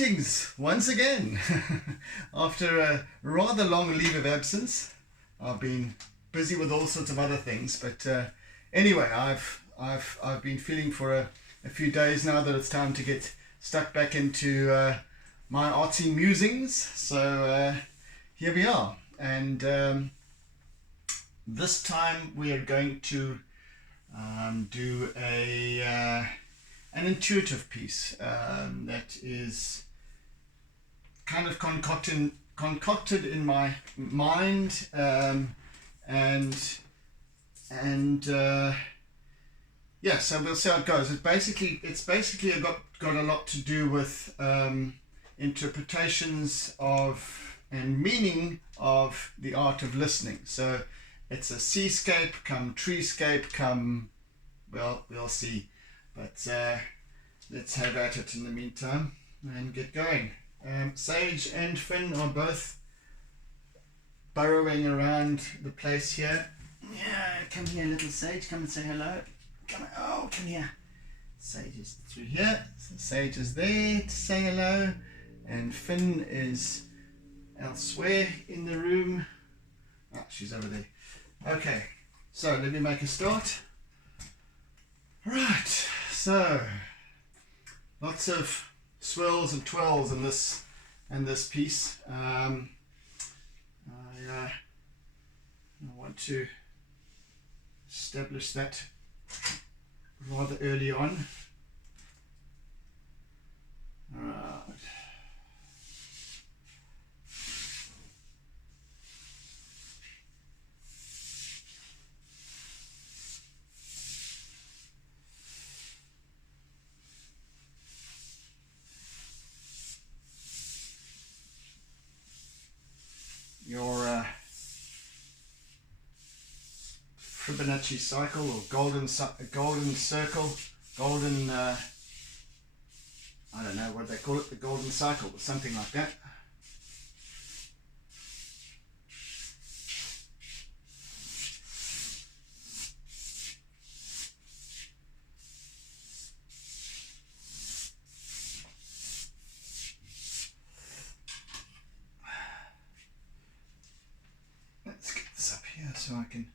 Greetings once again. After a rather long leave of absence, I've been busy with all sorts of other things, but anyway, I've been feeling for a few days now that it's time to get stuck back into my Artsy Musings. So here we are, and this time we are going to do an intuitive piece that is kind of concocted in my mind, and yeah, so we'll see how it goes. It's basically got a lot to do with interpretations of and meaning of the art of listening. So it's a seascape come treescape come, well, we'll see. But let's have at it in the meantime and get going. Sage and Finn are both burrowing around the place here. Yeah, come here, little Sage. Come and say hello. Come here. Sage is through here. So Sage is there to say hello, and Finn is elsewhere in the room. Ah, she's over there. Okay, so let me make a start. Right. So, lots of swirls and twirls in this piece. I want to establish that rather early on. Right. Your Fibonacci cycle, or golden circle, golden, I don't know what they call it, the golden cycle or something like that. Let's get this up here so I can.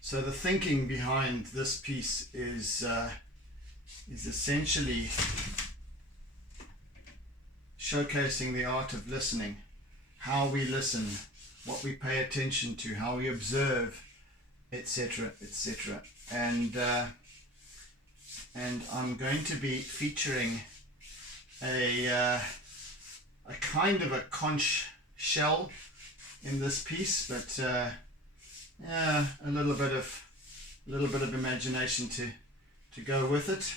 So the thinking behind this piece is essentially showcasing the art of listening, how we listen, what we pay attention to, how we observe, etc., etc. And I'm going to be featuring a kind of a conch shell in this piece, but yeah, a little bit of imagination to go with it.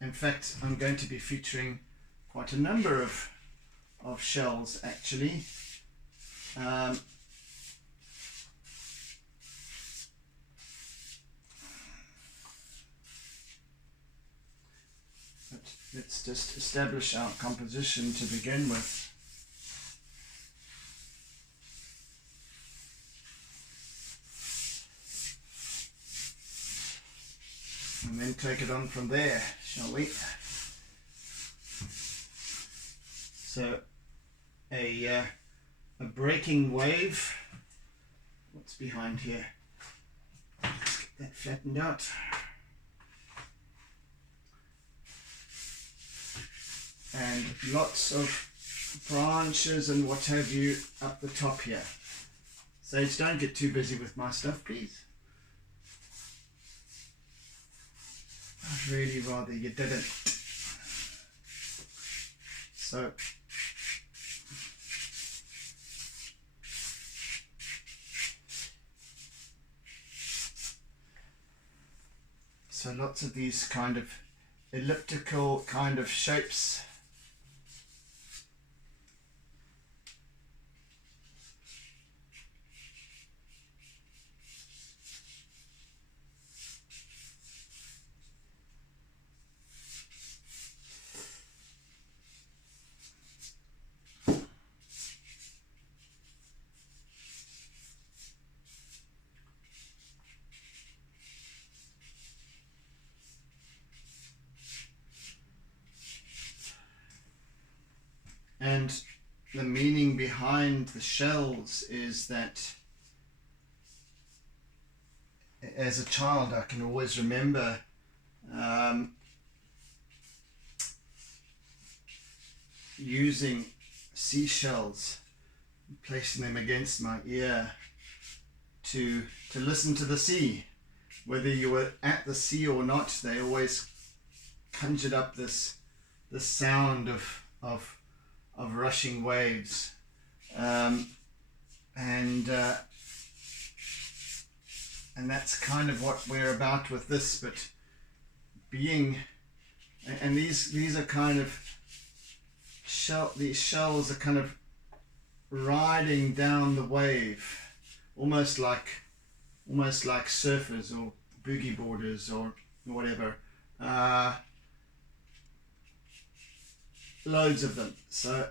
In fact, I'm going to be featuring quite a number of shells actually. But let's just establish our composition to begin with. And then take it on from there, shall we? So, a breaking wave. What's behind here? Let's get that flattened out. And lots of branches and what have you up the top here. Sage, don't get too busy with my stuff, please. I'd really rather you didn't. So lots of these kind of elliptical kind of shapes. the meaning behind the shells is that as a child I can always remember using seashells, placing them against my ear to listen to the sea. Whether you were at the sea or not, they always conjured up this sound of rushing waves, and that's kind of what we're about with this. But being, and these are kind of these shells are kind of riding down the wave, almost like surfers or boogie boarders or whatever. Loads of them. So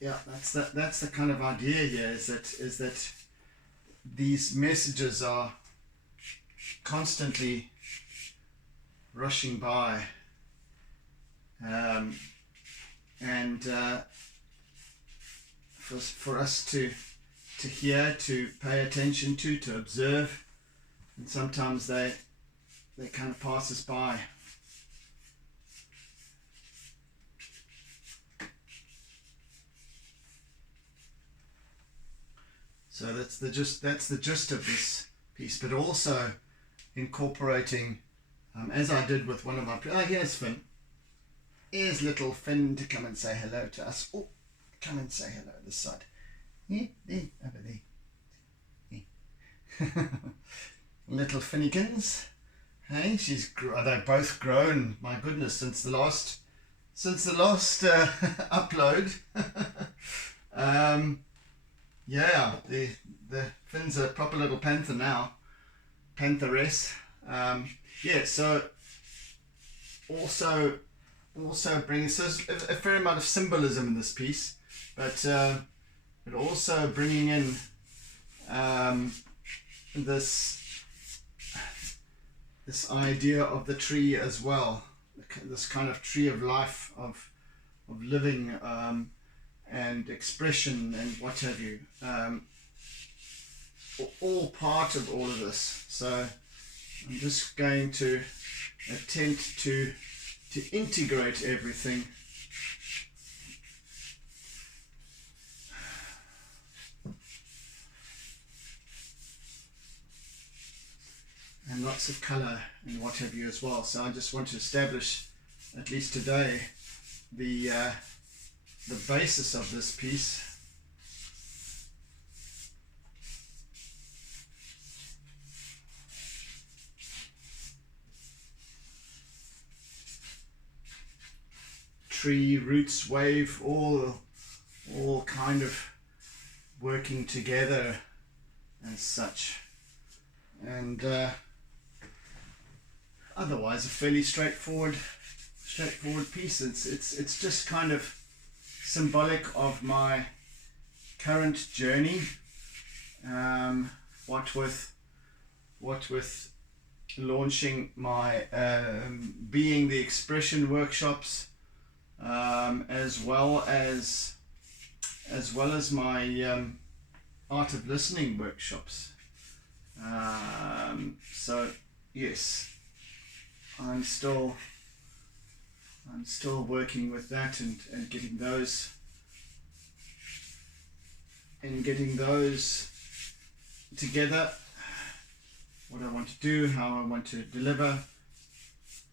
yeah, that's the kind of idea here, is that these messages are constantly rushing by, and for us to hear, to pay attention to observe, and sometimes they kind of pass us by. So that's the gist of this piece, but also incorporating, as I did with one of my, here's Finn. Here's little Finn to come and say hello to us. Oh, come and say hello this side. Yeah, there, over there. Yeah. Little Finnykins. Hey, they've both grown. My goodness, since the last upload. Yeah, the Finn's a proper little panther now, pantheress. Yeah, so also brings a fair amount of symbolism in this piece, but also bringing in this idea of the tree as well, this kind of tree of life, of living, and expression and what have you, all part of all of this. So I'm just going to attempt to integrate everything. And lots of colour and what have you as well. So I just want to establish, at least today, the basis of this piece. Tree, roots, wave, all kind of working together as such. And otherwise a fairly straightforward piece. It's just kind of symbolic of my current journey, what with launching my Being the Expression workshops, as well as my Art of Listening workshops. So yes, I'm still working with that and getting those together, what I want to do, how I want to deliver,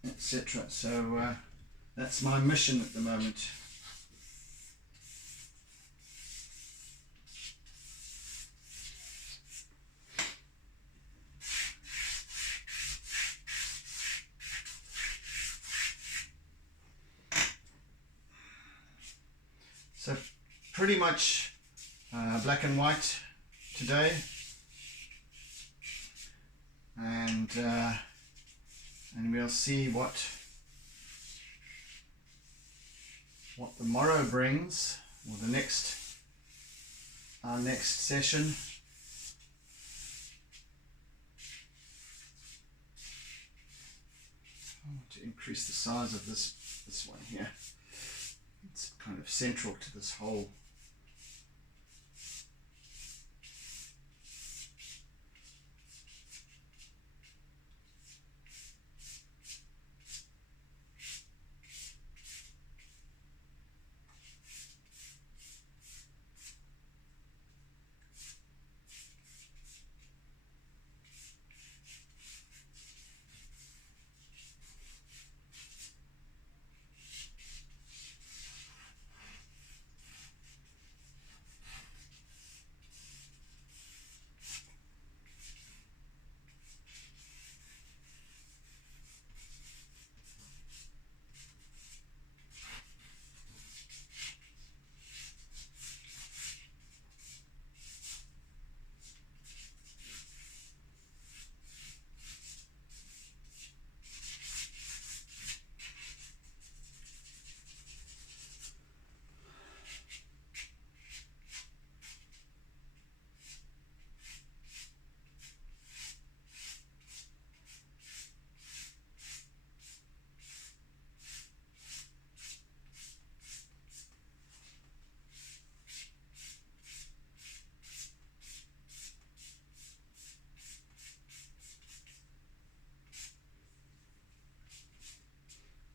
etc. So that's my mission at the moment. So pretty much black and white today, and we'll see what the morrow brings, or our next session. I want to increase the size of this one here. It's kind of central to this whole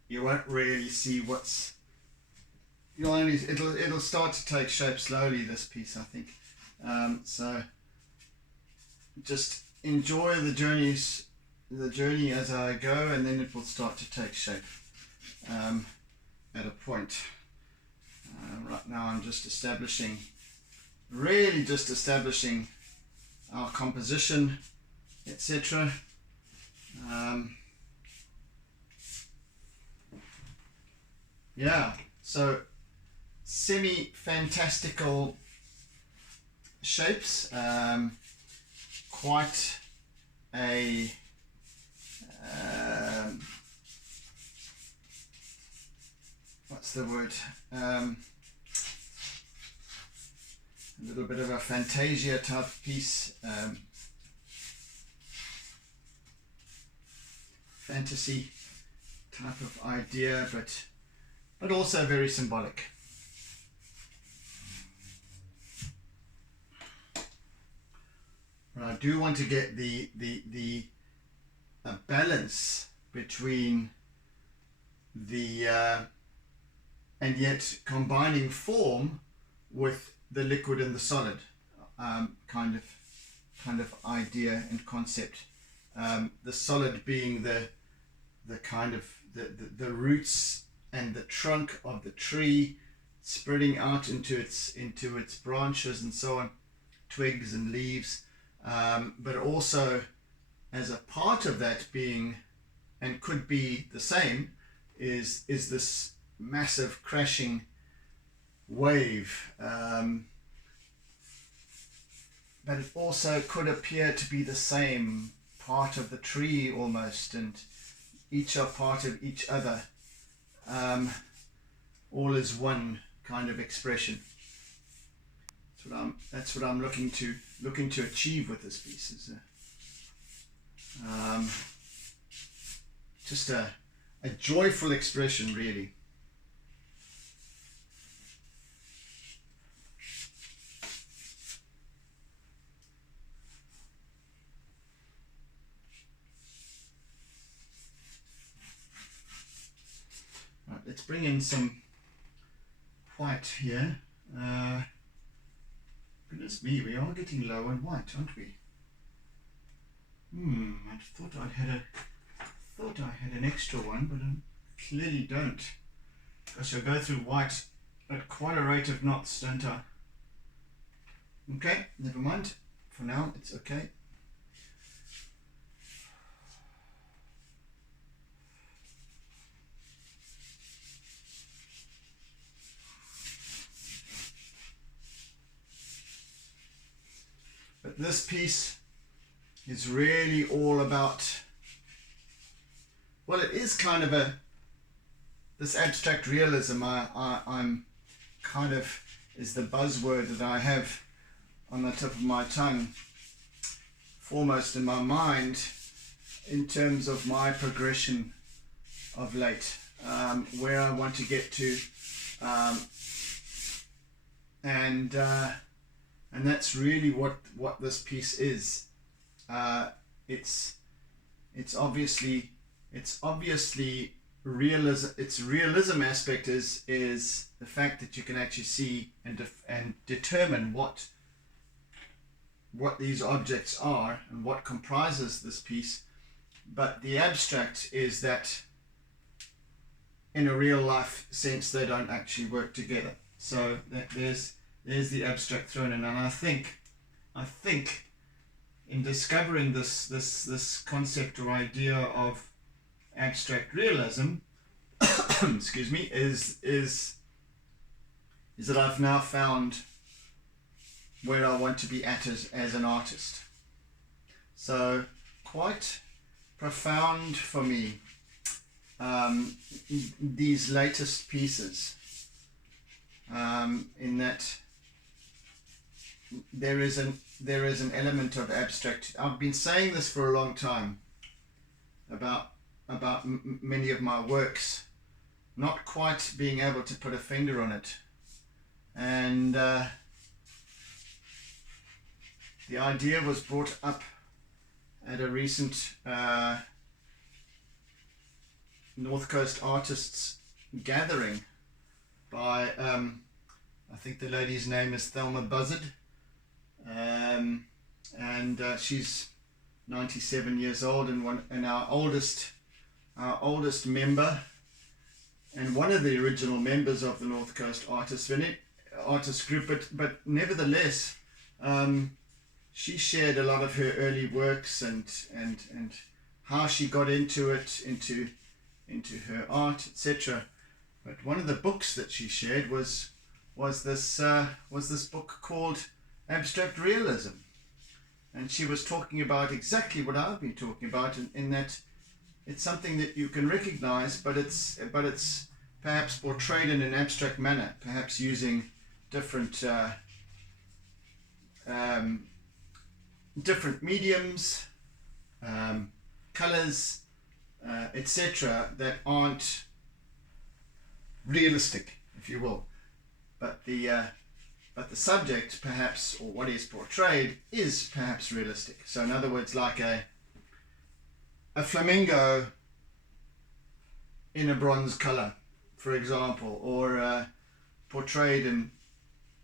you won't really see what's, it'll start to take shape slowly, this piece, I think. So just enjoy the journey as I go, and then it will start to take shape at a point. Right now I'm just establishing our composition, etc. Yeah, so semi-fantastical shapes, quite a what's the word? A little bit of a fantasia type piece, fantasy type of idea, but also very symbolic. But I do want to get the balance between the and yet combining form with the liquid and the solid kind of idea and concept. The solid being the kind of the roots and the trunk of the tree spreading out into its branches and so on, twigs and leaves, but also as a part of that being, and could be the same, is this massive crashing wave, but it also could appear to be the same part of the tree almost, and each are part of each other, all is one kind of expression. That's what I'm looking to achieve with this piece, is just a joyful expression, really. Right, let's bring in some white here. Goodness me, we are getting low on white, aren't we? I thought I had an extra one, but I clearly don't. Gosh, I go through white at quite a rate of knots, don't I? Okay, never mind. For now, it's okay. But this piece is really all about, well, it is kind of this abstract realism I'm kind of, is the buzzword that I have on the tip of my tongue, foremost in my mind, in terms of my progression of late, where I want to get to, and that's really what this piece is. It's obviously realism. Its realism aspect is the fact that you can actually see and determine what these objects are and what comprises this piece. But the abstract is that in a real life sense they don't actually work together. So there's the abstract thrown in, and I think in discovering this concept or idea of abstract realism, excuse me, is that I've now found where I want to be at as an artist. So quite profound for me, these latest pieces, in that there is an element of abstract. I've been saying this for a long time about many of my works, not quite being able to put a finger on it, and the idea was brought up at a recent North Coast artists gathering by I think the lady's name is Thelma Buzzard, and she's 97 years old, and our oldest member, and one of the original members of the North Coast artist group, but nevertheless, she shared a lot of her early works and how she got into it, into her art, etc. But one of the books that she shared was this book called Abstract-Realism, and she was talking about exactly what I've been talking about, in that it's something that you can recognize, but it's perhaps portrayed in an abstract manner, perhaps using different different mediums, colors, etc., that aren't realistic, if you will, but the subject, perhaps, or what is portrayed, is perhaps realistic. So in other words, like a flamingo in a bronze color, for example, or portrayed in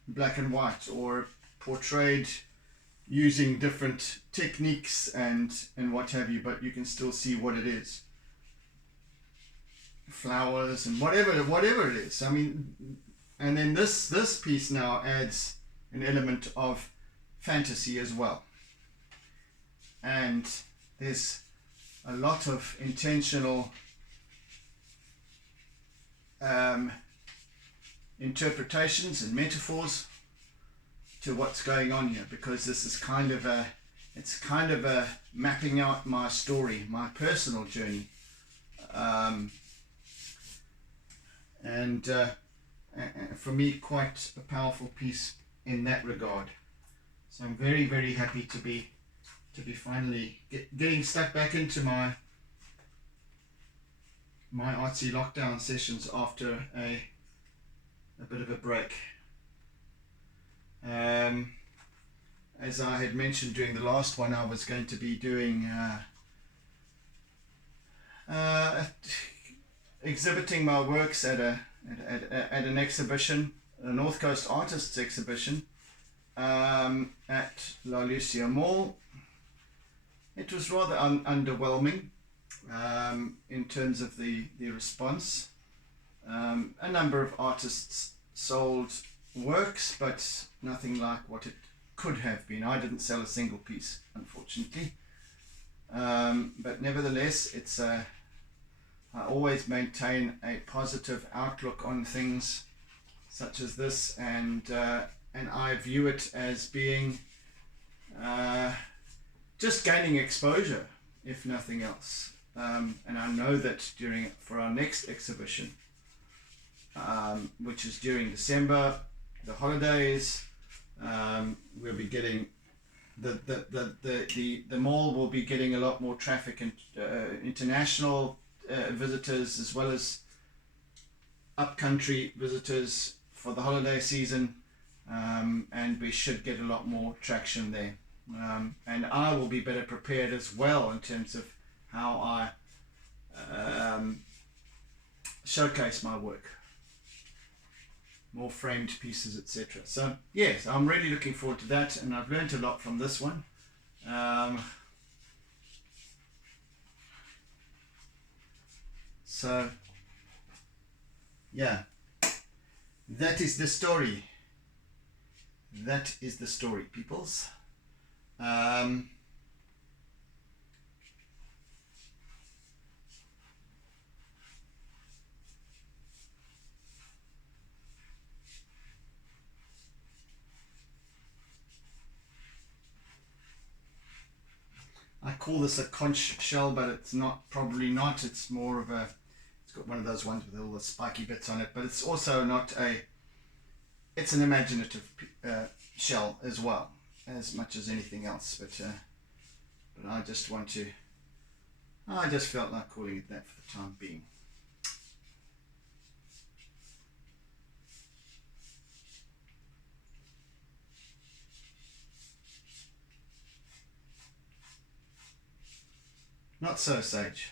black and white, or portrayed using different techniques and what have you, but you can still see what it is. Flowers and whatever it is. I mean, and then this piece now adds an element of fantasy as well. And there's a lot of intentional interpretations and metaphors to what's going on here, because this is kind of a mapping out my story, my personal journey, and for me quite a powerful piece in that regard. So I'm very, very happy to be finally getting stuck back into my artsy lockdown sessions after a bit of a break. As I had mentioned during the last one, I was going to be doing exhibiting my works at an exhibition, a North Coast Artists exhibition, at La Lucia Mall. It was rather underwhelming in terms of the response. A number of artists sold works, but nothing like what it could have been. I didn't sell a single piece, unfortunately, but nevertheless, it's I always maintain a positive outlook on things such as this, and I view it as being just gaining exposure, if nothing else. And I know that for our next exhibition, which is during December, the holidays, we'll be getting the mall will be getting a lot more traffic, and international visitors, as well as upcountry visitors for the holiday season, and we should get a lot more traction there, and I will be better prepared as well in terms of how I showcase my work. More framed pieces, etc. So yes, I'm really looking forward to that, and I've learned a lot from this one. So yeah, that is the story. That is the story, peoples. I call this a conch shell, but it's not, probably not. It's more of a, it's got one of those ones with all the spiky bits on it, but it's also not it's an imaginative shell as well, as much as anything else. But I just felt like calling it that for the time being. Not so, Sage.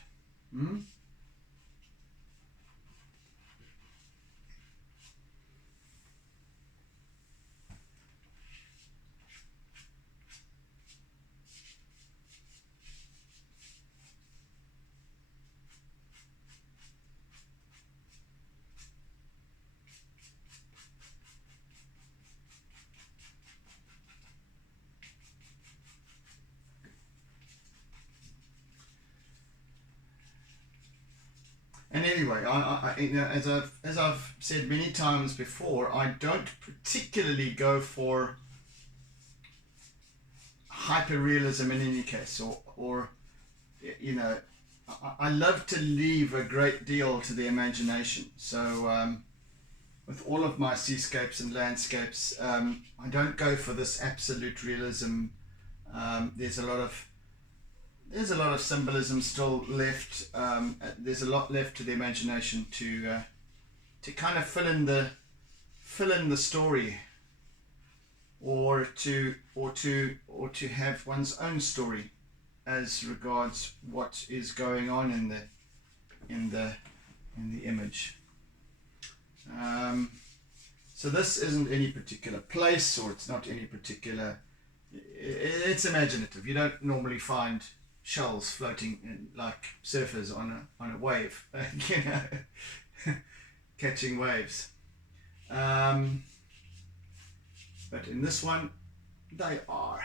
anyway, as I've said many times before, I don't particularly go for hyperrealism in any case, or you know, I love to leave a great deal to the imagination. So with all of my seascapes and landscapes, I don't go for this absolute realism. There's a lot of symbolism still left. There's a lot left to the imagination to kind of fill in the story, or to have one's own story as regards what is going on in the image. So this isn't any particular place, or it's not any particular. It's imaginative. You don't normally find shells floating in, like surfers on a wave, you know, catching waves. But in this one, they are.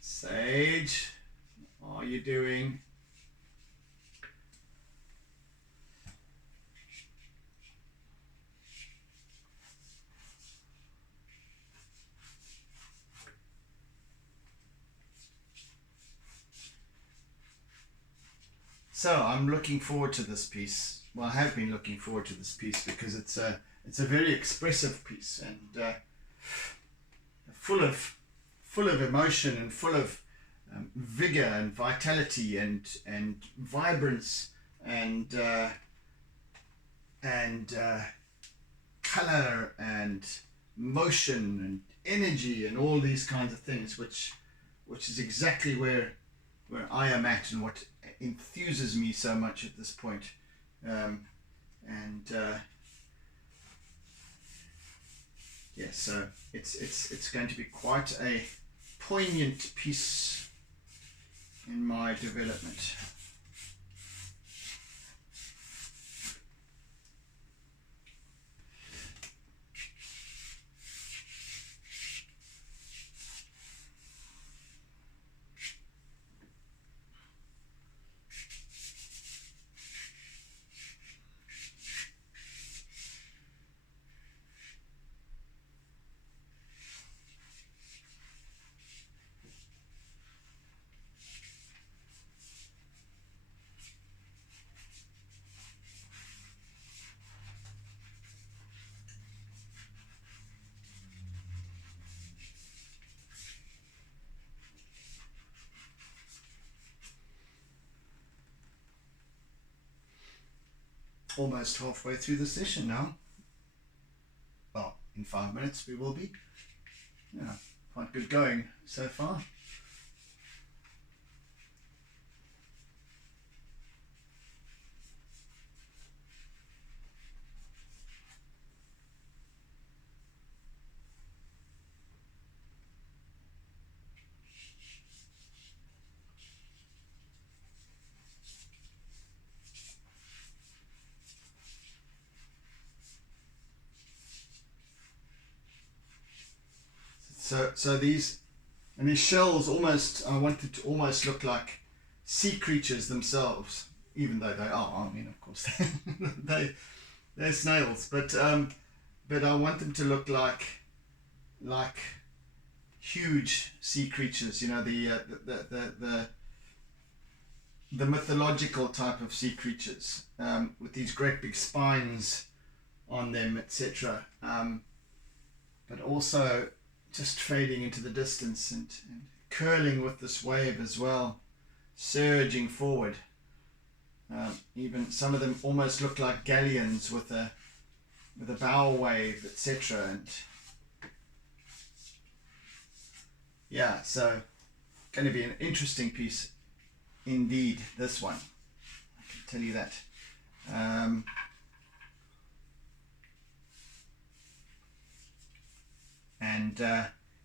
Sage, what are you doing? So I'm looking forward to this piece. Well, I have been looking forward to this piece because it's a very expressive piece, and full of emotion, and full of vigor and vitality and vibrance and color and motion and energy and all these kinds of things, which is exactly where I am at, and what enthuses me so much at this point. Yeah, so it's going to be quite a poignant piece in my development. Almost halfway through the session now. Well, in 5 minutes we will be. Yeah, quite good going so far. So these shells almost, I wanted to almost look like sea creatures themselves, even though they are. I mean, of course, they're snails, but I want them to look like huge sea creatures. You know, the mythological type of sea creatures, with these great big spines on them, etc. But also just fading into the distance and curling with this wave as well, surging forward. Even some of them almost look like galleons with a bow wave, etc. And yeah, so going to be an interesting piece indeed, this one, I can tell you that.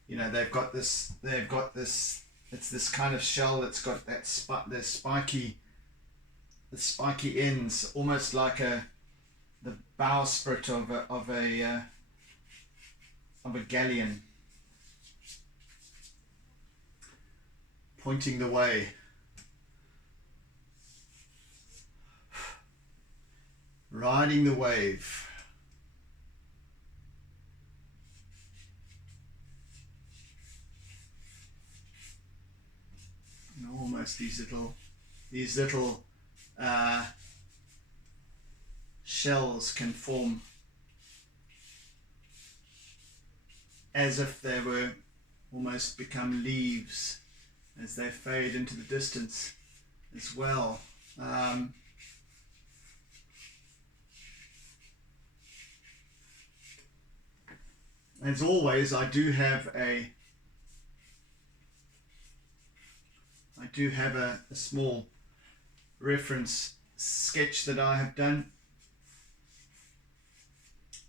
You know, they've got this, it's this kind of shell that's got that the spiky ends, almost like the bowsprit of a galleon. pointing the way. Riding the wave. And almost these little shells can form as if they were almost become leaves as they fade into the distance as well. As always, I do have a small reference sketch that I have done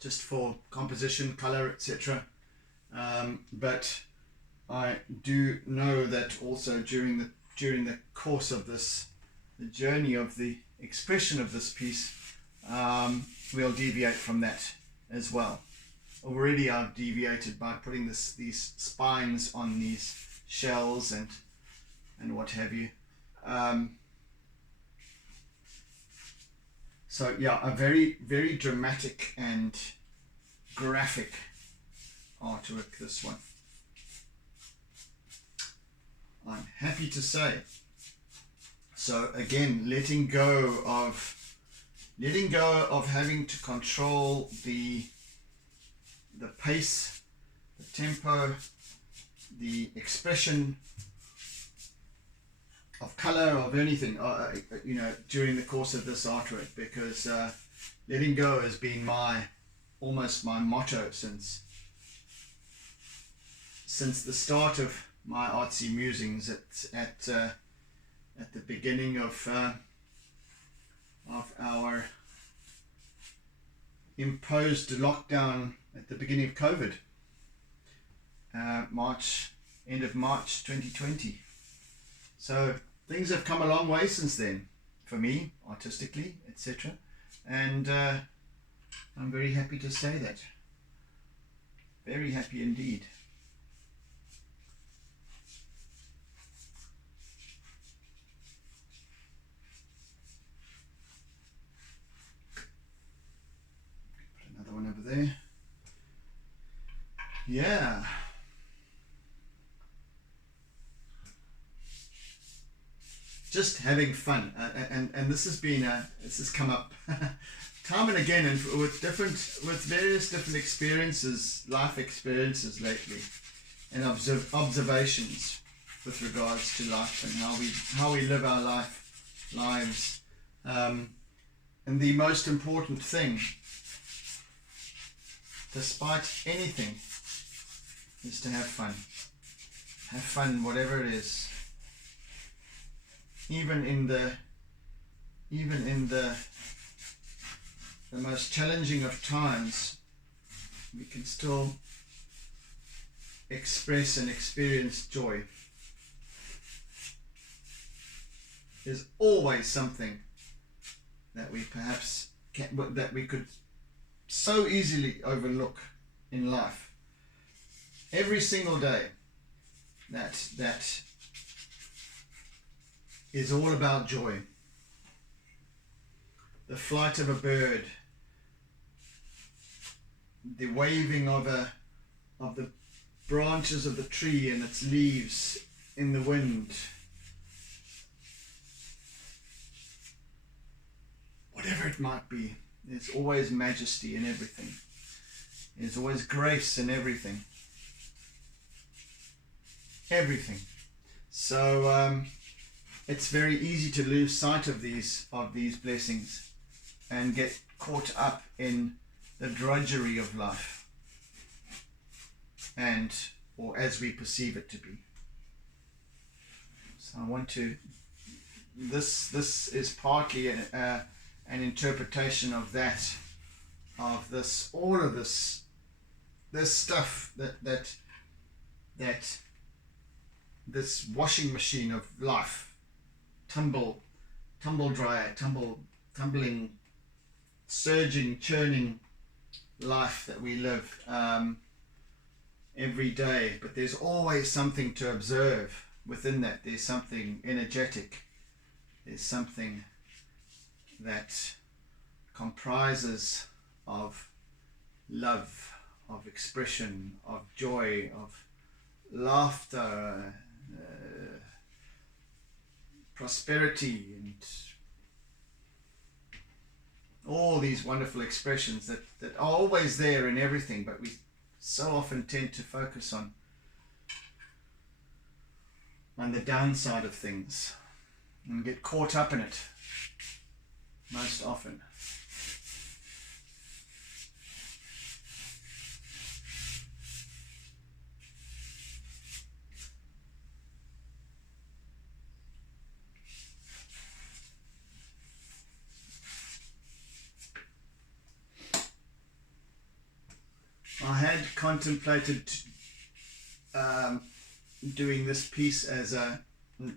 just for composition, color, etc. But I do know that also during the course of this, the journey of the expression of this piece, we'll deviate from that as well. Already I've deviated by putting these spines on these shells and what have you. So yeah, a very, very dramatic and graphic artwork, this one. I'm happy to say. So again, letting go of having to control the pace, the tempo, the expression of color, of anything, during the course of this artwork, because letting go has been almost my motto since the start of my Artsy Musings at the beginning of our imposed lockdown at the beginning of COVID, end of March 2020. So things have come a long way since then for me, artistically, etc. And I'm very happy to say that. Very happy indeed. Put another one over there. Yeah. Just having fun, and this has come up time and again, and with various different experiences, life experiences lately, and observations with regards to life and how we live our lives. And the most important thing, despite anything, is to have fun. Have fun, whatever it is. Even in the most challenging of times, we can still express and experience joy. There's always something that we perhaps that we could so easily overlook in life. Every single day, that is all about joy. The flight of a bird, the waving of the branches of the tree and its leaves in the wind. Whatever it might be, there's always majesty in everything. There's always grace in everything. Everything. So it's very easy to lose sight of these blessings and get caught up in the drudgery of life, or as we perceive it to be. So I want to. This is partly an interpretation of that, of this, all of this stuff that this washing machine of life, tumble dryer, tumbling, surging, churning life that we live every day. But there's always something to observe. within that there's something energetic. There's something that comprises of love, of expression, of joy, of laughter, prosperity, and all these wonderful expressions that are always there in everything, but we so often tend to focus on the downside of things and get caught up in it most often. I had contemplated doing this piece as a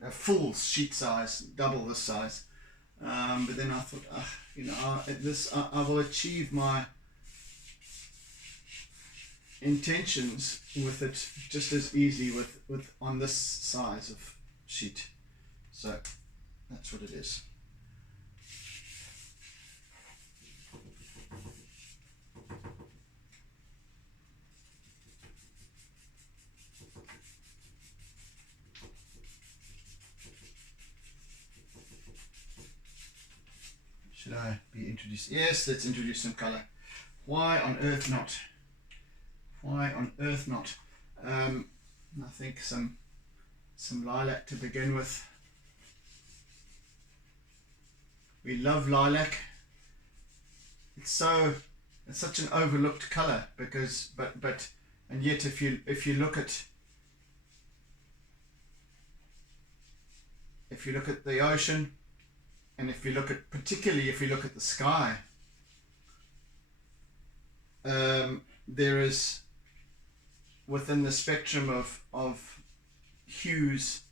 full sheet size, double this size, but then I thought, I will achieve my intentions with it just as easy with on this size of sheet. So that's what it is. Should I be introduced? Yes, let's introduce some color. Why on earth not? Why on earth not? I think some lilac to begin with. We love lilac. It's such an overlooked color because and yet if you look at the ocean, and particularly if you look at the sky, there is within the spectrum of hues,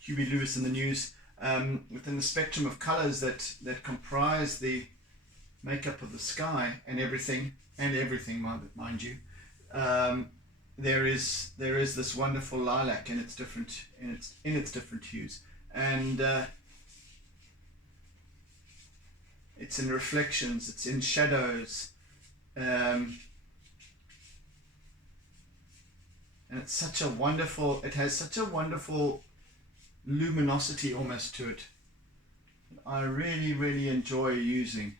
Huey Lewis in the News, within the spectrum of colors that comprise the makeup of the sky and everything, mind you, there is this wonderful lilac in its different hues, and it's in reflections, it's in shadows, and it has such a wonderful luminosity almost to it. I really, really enjoy using.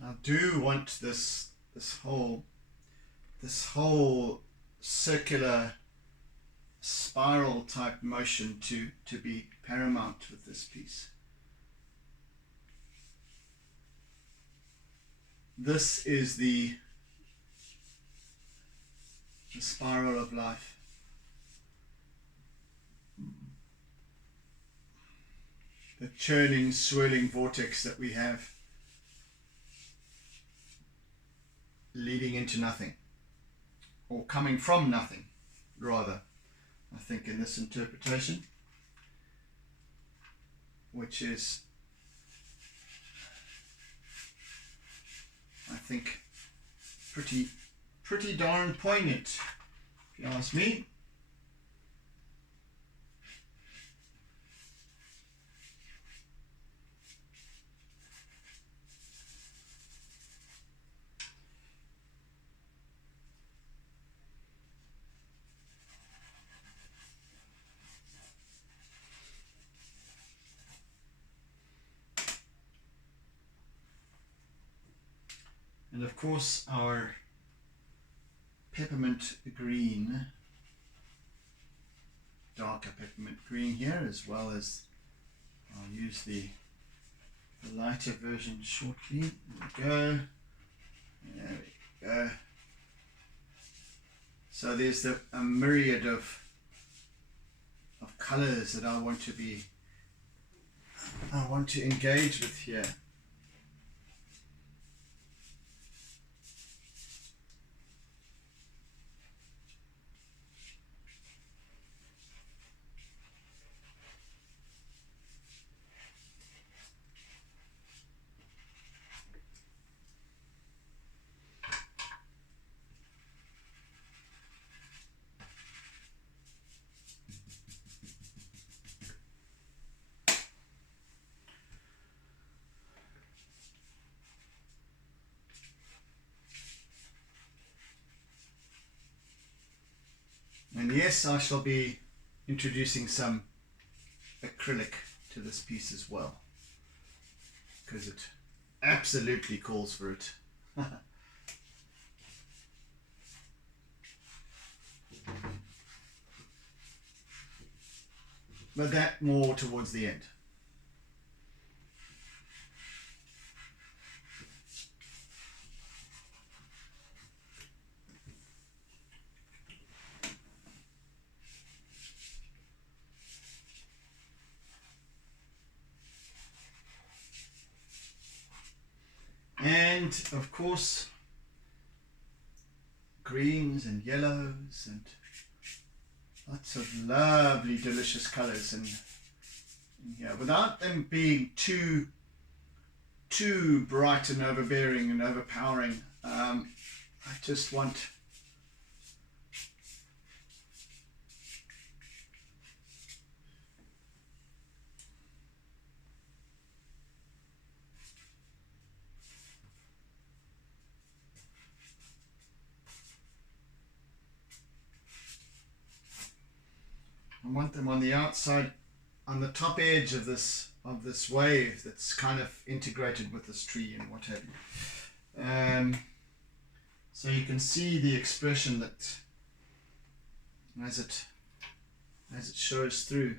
I do want this whole circular spiral type motion to be paramount with this piece. This is the spiral of life. The churning, swirling vortex that we have, leading into nothing, or coming from nothing, rather, I think, in this interpretation, which is, I think, pretty darn poignant, if you ask me. And of course our peppermint green, darker peppermint green here, as well as I'll use the lighter version shortly. There we go. So there's a myriad of colours that I want to be I want to engage with here. And yes, I shall be introducing some acrylic to this piece as well, because it absolutely calls for it. But that more towards the end. And of course, greens and yellows and lots of lovely, delicious colors in here, without them being too bright and overbearing and overpowering. I just want them on the outside, on the top edge of this wave that's kind of integrated with this tree and what have you. So you can see the expression that as it shows through.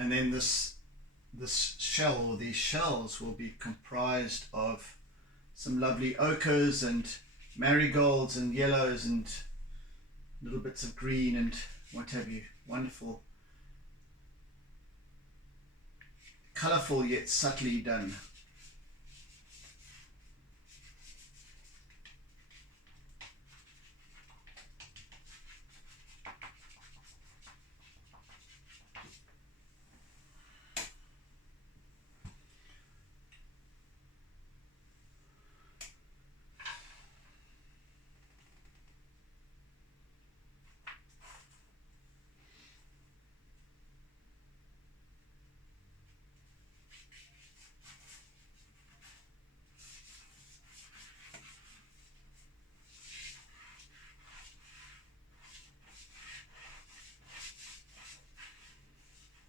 And then this shell, or these shells, will be comprised of some lovely ochres and marigolds and yellows and little bits of green and what have you. Wonderful, colourful yet subtly done.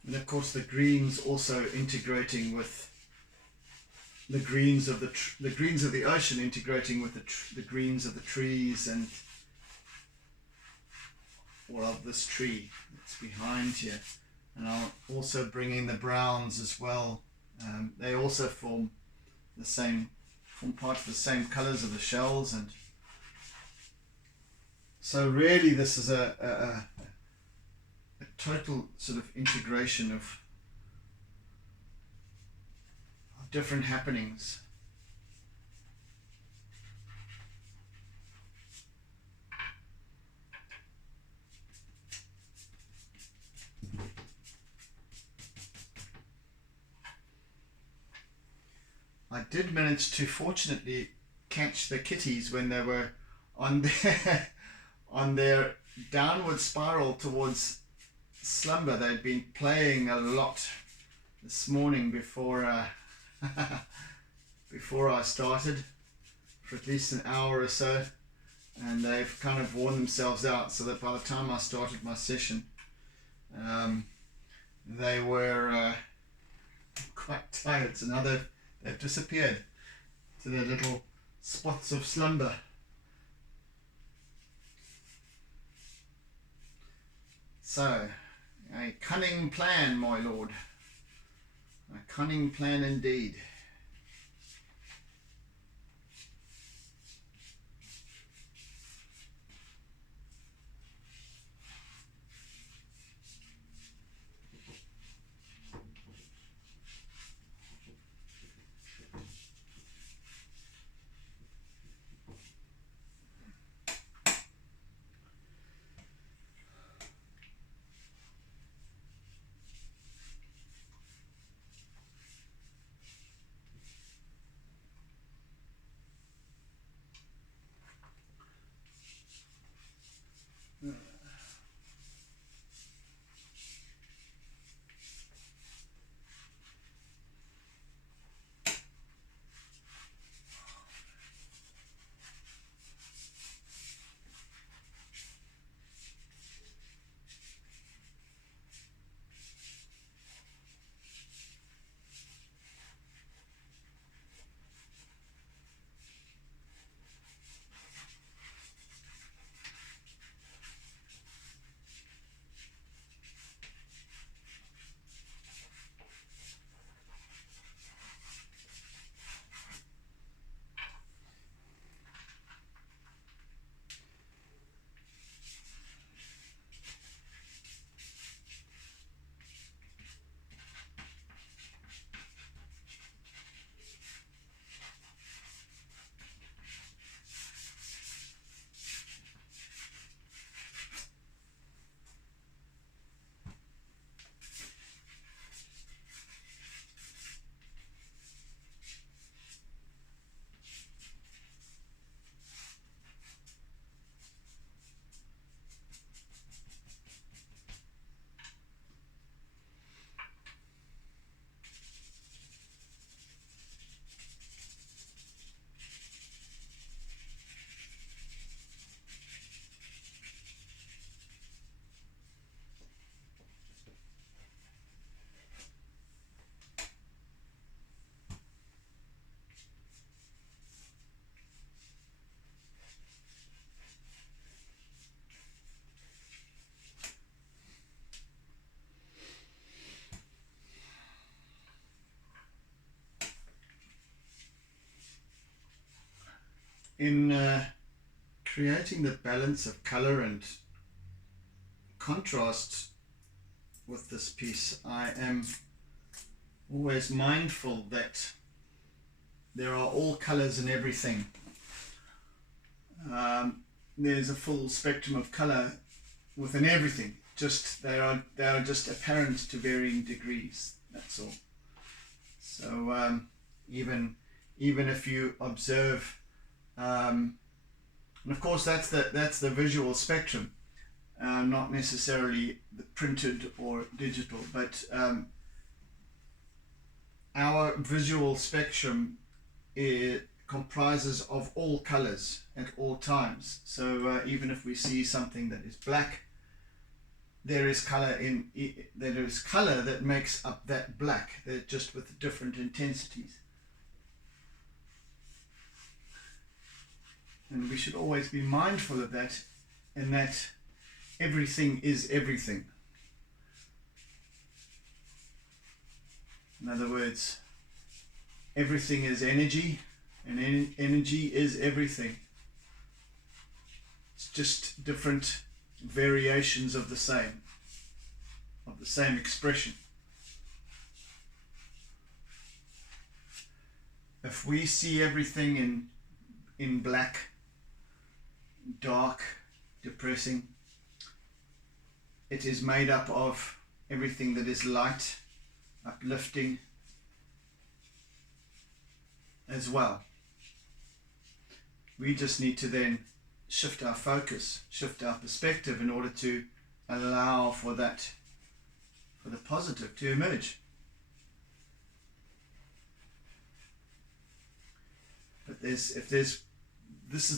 And of course the greens also integrating with the greens of the ocean, integrating with the greens of the trees and or of this tree that's behind here. And I'll also bring in the browns as well. They also form part of the same colors of the shells, and so really this is a total sort of integration of different happenings. I did manage to fortunately catch the kitties when they were on their downward spiral towards slumber. They'd been playing a lot this morning before I started, for at least an hour or so, and they've kind of worn themselves out, so that by the time I started my session, they were quite tired. So now they've disappeared to their little spots of slumber. So, a cunning plan, my lord. A cunning plan indeed. In creating the balance of color and contrast with this piece, I am always mindful that there are all colors in everything. There's a full spectrum of color within everything. Just they are just apparent to varying degrees. That's all. So even if you observe, and of course that's the visual spectrum, not necessarily the printed or digital, but our visual spectrum comprises of all colors at all times. So even if we see something that is black, there is color that makes up that black. They're just with different intensities. And we should always be mindful of that, and that everything is everything. In other words, everything is energy, and energy is everything. It's just different variations of the same expression. If we see everything in black, dark, depressing, it is made up of everything that is light, uplifting as well. We just need to then shift our focus, shift our perspective in order to allow for the positive to emerge. But this is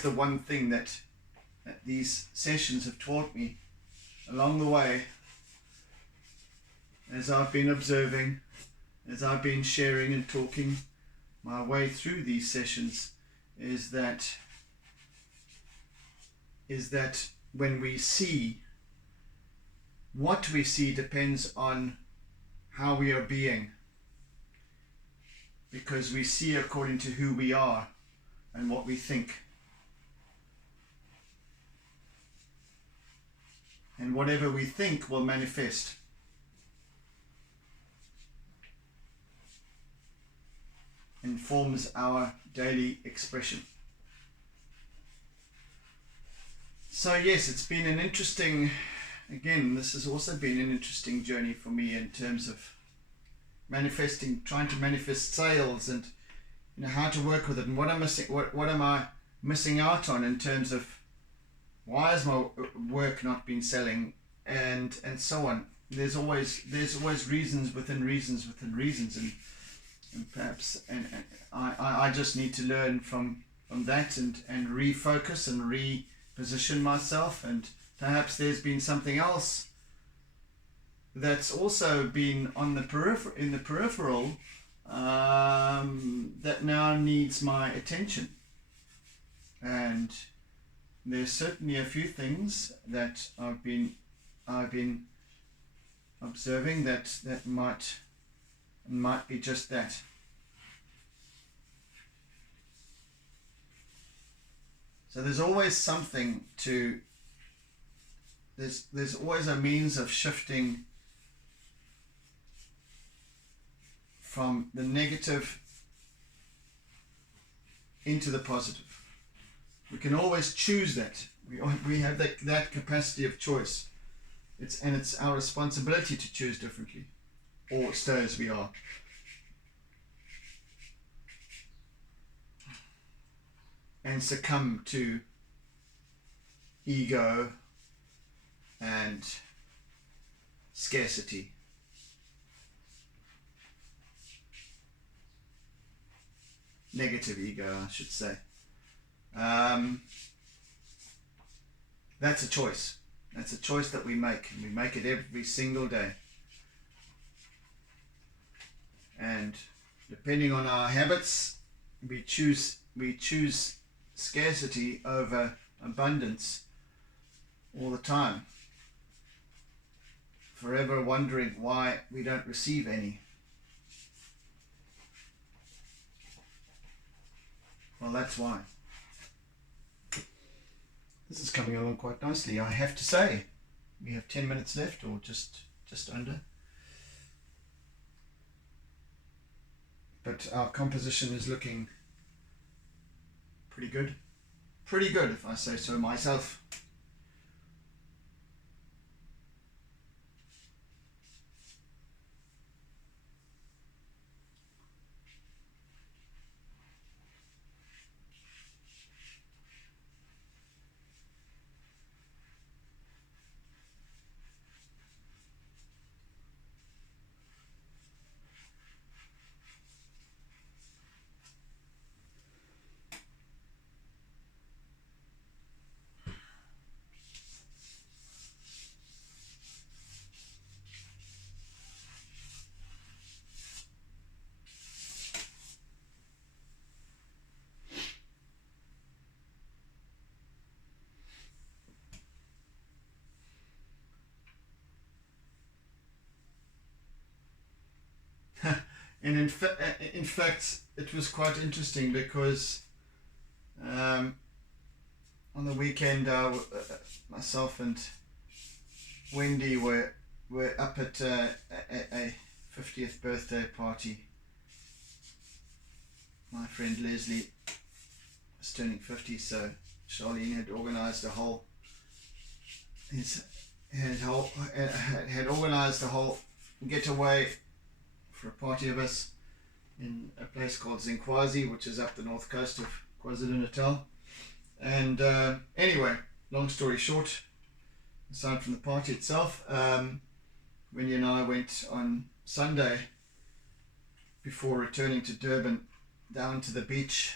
the one thing that these sessions have taught me along the way, as I've been observing, as I've been sharing and talking my way through these sessions, is that when we see, what we see depends on how we are being, because we see according to who we are and what we think. And whatever we think will manifest. Informs our daily expression. So yes, it's been an interesting, again, this has also been an interesting journey for me in terms of manifesting, trying to manifest sales, and how to work with it, and what am I missing out on in terms of why has my work not been selling, and so on. There's always reasons within reasons within reasons, and perhaps I just need to learn from that and refocus and reposition myself, and perhaps there's been something else that's also been on the peripheral that now needs my attention. And there's certainly a few things that I've been observing that might be just that. So there's always something to, there's always a means of shifting from the negative into the positive. We can always choose that. We have that capacity of choice. It's our responsibility to choose differently, or stay as we are. And succumb to ego and scarcity. Negative ego, I should say. That's a choice. That's a choice that we make, and we make it every single day. And depending on our habits, we choose scarcity over abundance all the time, forever wondering why we don't receive any. Well, that's why. This is coming along quite nicely, I have to say. We have 10 minutes left, or just under. But our composition is looking pretty good. Pretty good, if I say so myself. And in fact, it was quite interesting because on the weekend, myself and Wendy were up at a 50th birthday party. My friend Leslie was turning 50, so Charlene had organised had organised a whole getaway for a party of us in a place called Zinkwazi, which is up the north coast of KwaZulu-Natal. And anyway, long story short, aside from the party itself, Winnie and I went on Sunday, before returning to Durban, down to the beach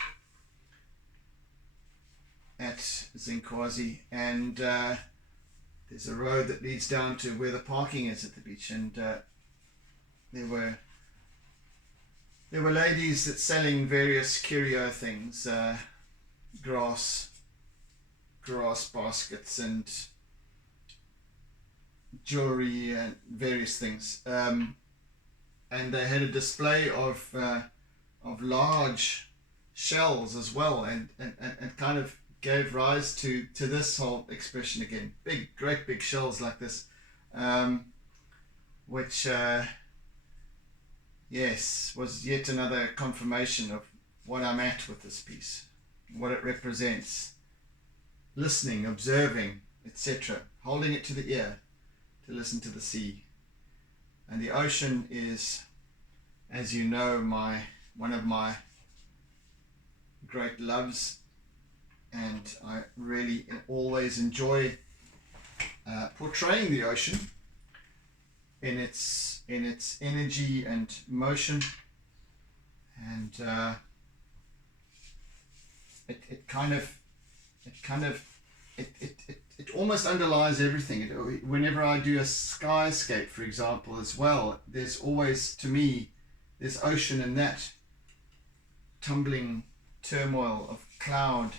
at Zinkwazi, and there's a road that leads down to where the parking is at the beach, and there were ladies that selling various curio things, grass baskets and jewelry and various things. And they had a display of large shells as well, and kind of gave rise to this whole expression again. Great big shells like this, which yes, was yet another confirmation of what I'm at with this piece, what it represents. Listening, observing, etc. Holding it to the ear to listen to the sea. And the ocean is, as you know, one of my great loves, and I really always enjoy portraying the ocean in its energy and motion, and it almost underlies everything. Whenever I do a skyscape, for example, as well, there's always, to me, there's ocean in that tumbling turmoil of cloud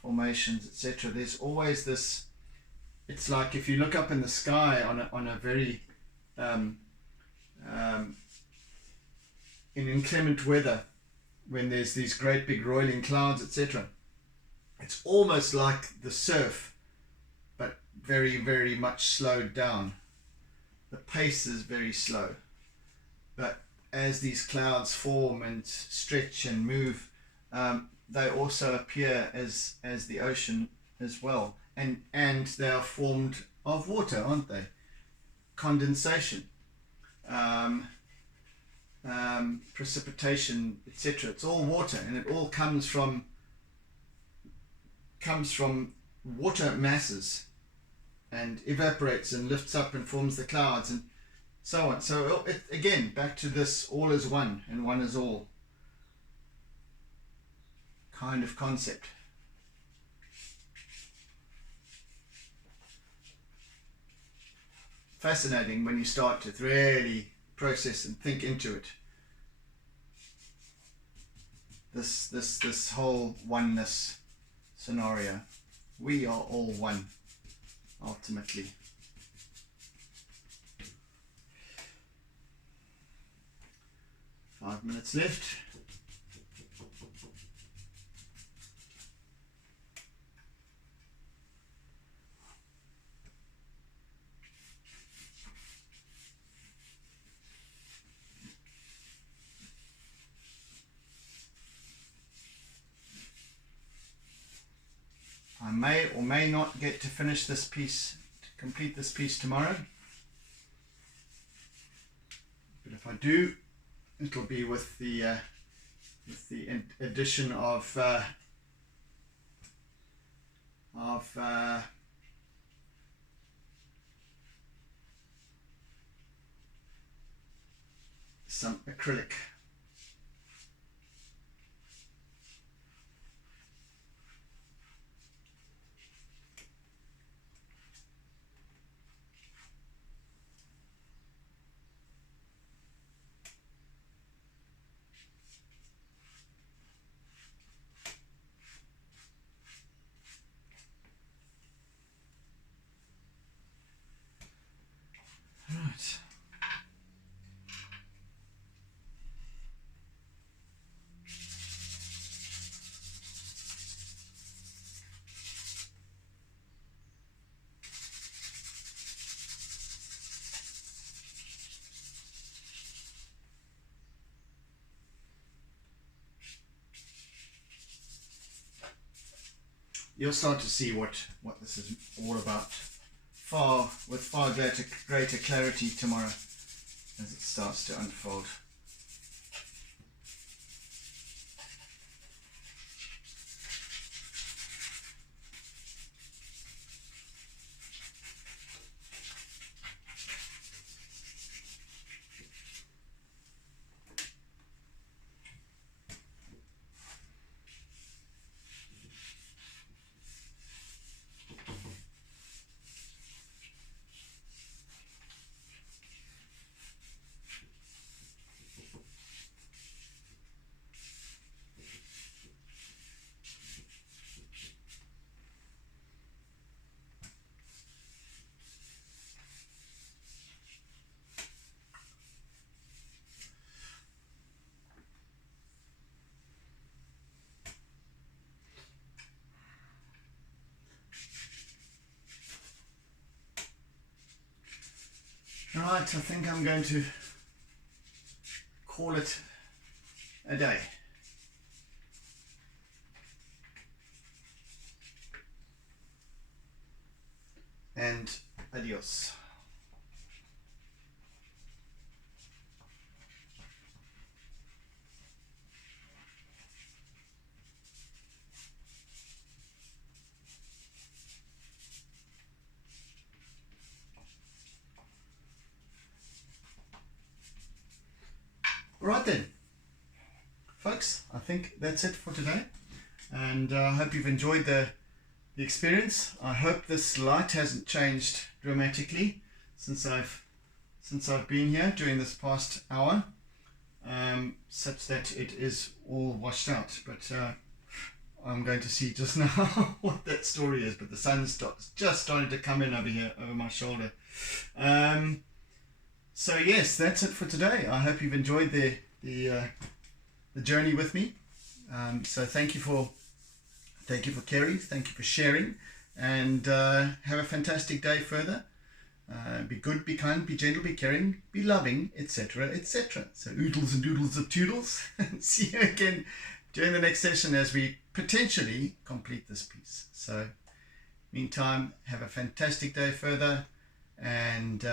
formations, etc. There's always this. It's like if you look up in the sky on a very in inclement weather, when there's these great big roiling clouds, etc. It's almost like the surf, but very, very much slowed down. The pace is very slow, but as these clouds form and stretch and move, they also appear as the ocean as well, and they are formed of water, aren't they? Condensation, precipitation, etc. It's all water, and it all comes from water masses, and evaporates and lifts up and forms the clouds and so on. So again, back to this all is one and one is all kind of concept. Fascinating when you start to really process and think into it. This whole oneness scenario. We are all one, ultimately. Five minutes left. I may or may not get to finish this piece, to complete this piece tomorrow. But if I do, it'll be with the addition of some acrylic. Right. You'll start to see what this is all about with far greater clarity tomorrow as it starts to unfold. Right, I think I'm going to call it a day. And adios. Right then, folks, I think that's it for today, and I hope you've enjoyed the experience. I hope this light hasn't changed dramatically since I've been here during this past hour, such that it is all washed out. But I'm going to see just now what that story is. But the sun's just starting to come in over here, over my shoulder. So yes, that's it for today. I hope you've enjoyed the journey with me. So thank you for caring, thank you for sharing, and have a fantastic day further. Be good, be kind, be gentle, be caring, be loving, etc., etc. So oodles and doodles of toodles. See you again during the next session as we potentially complete this piece. So meantime, have a fantastic day further, and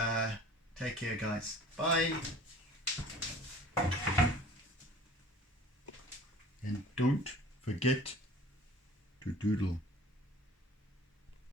take care, guys. Bye. And don't forget to doodle.